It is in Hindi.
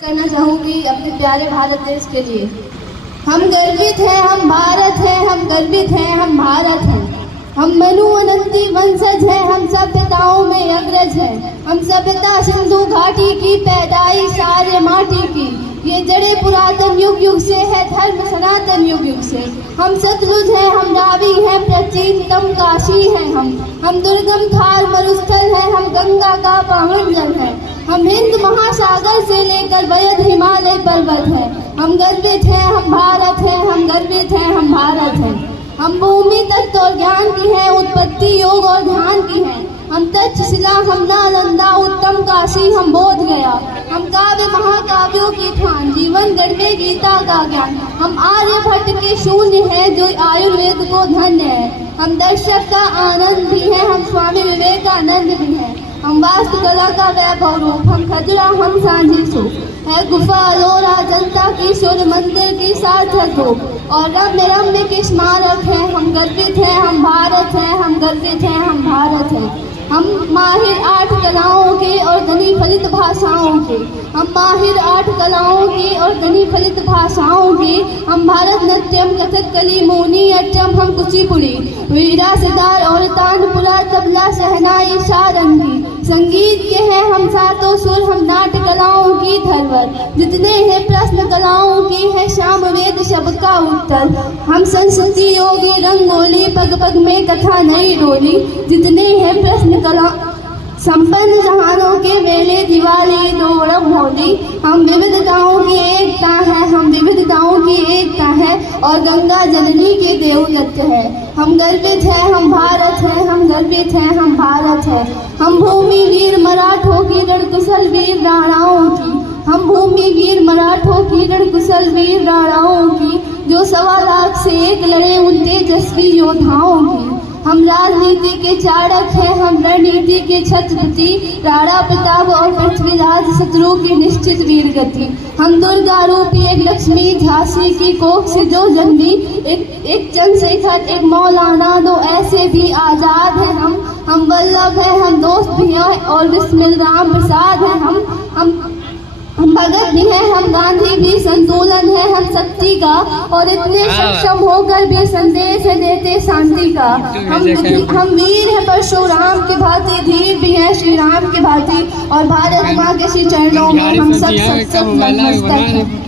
करना चाहूँगी अपने प्यारे भारत देश के लिए। हम गर्वित हैं, हम भारत हैं, हम गर्वित हैं, हम भारत हैं। हम मनु अनंती वंशज हैं, हम सभ्यताओं में अग्रज हैं। हम सभ्यता सिंधु घाटी की, पैदाइश आर्य माटी की। ये जड़े पुरातन युग युग से है, धर्म सनातन युग युग से। हम सतलुज हैं, हम रावी हैं, प्राचीनतम काशी हैं। हम दुर्गम थार मरुस्थल हैं, हम गंगा का पावन जल है। हम हिंद महासागर से लेकर वयद हिमालय पर्वत है। हम गर्वित हैं, हम भारत हैं, हम गर्वित हैं, हम भारत हैं। हम भूमि तत्व और ज्ञान की हैं, उत्पत्ति योग और ध्यान की हैं। हम तक्षशिला, हम नालंदा, उत्तम काशी, हम बोध गया। हम काव्य महाकाव्यों की खान, जीवन गढ़ में गीता का ज्ञान। हम आर्यभट्ट के शून्य हैं, जो आयुर्वेद को धन्य है। हम दर्शक का आनंद भी हैं, हम स्वामी विवेकानंद भी हैं। हम वास्तुकला का वैभव रूप, हम खजुरा, हम सांझी सूप है। गुफा अलोरा, जनता की सुर, मंदिर की सार्थक रूप और रम्य रम्य के स्मारक है। हम गर्वित हैं, हम भारत हैं, हम गर्वित हैं, हम भारत हैं। हम माहिर 8 कलाओं के और धनी फलित भाषाओं के। हम माहिर 8 कलाओं के और धनी फलित भाषाओं के। हम भारत नाट्यम, कथकली, मोनी अट्टम, हम कुचिपुड़ी, वीरा सितार और तानपुरा, तबला, शहनाई, सारंगी। संगीत के हैं हम सातों सुर, हम नाट्य कलाओं की धरोहर। जितने हैं प्रश्न कलाओं की है, श्याम वेद सबका उत्तर। हम संस्कृति योगी, रंगोली, पग पग में कथा नई डोली। जितने हैं प्रश्न कला संपन्न जहानों के मेले, दिवाली, दोरम, होली। हम विविधताओं की एकता है, हम विविधताओं की एकता है और गंगा जननी के देवदत्त है। हम गर्वित हैं, हम भारत हैं, हम गर्वित हैं, हम भारत हैं। हम भूमि वीर मराठों की, रणकुशल वीर राणाओं की। हम भूमि वीर मराठों की, रणकुशल वीर राणाओं की, जो 1.25 लाख से एक लड़े उन तेजस्वी योद्धाओं की। हम राजनीति के चाणक हैं, हम रणनीति के छत्रपति, राणा प्रताप और पृथ्वीराज शत्रु की निश्चित वीर गति। हम दुर्गा रूपी एक लक्ष्मी, झांसी की कोख से जो जन्मी, एक चंद्रशेखर, एक मौलाना, दो ऐसे भी आजाद हैं। हम वल्लभ हैं, हम दोस्त भी हैं और बिस्मिल राम प्रसाद हैं। हम भगत भी हैं, हम गांधी भी, संतुलन है हम शक्ति का और इतने सक्षम होकर भी संदेश देते शांति का। हम वीर हैं परशुराम के भांति, धीर भी हैं श्री राम के भांति और भारत माँ के श्री चरणों में हम सब नतमस्तक हैं।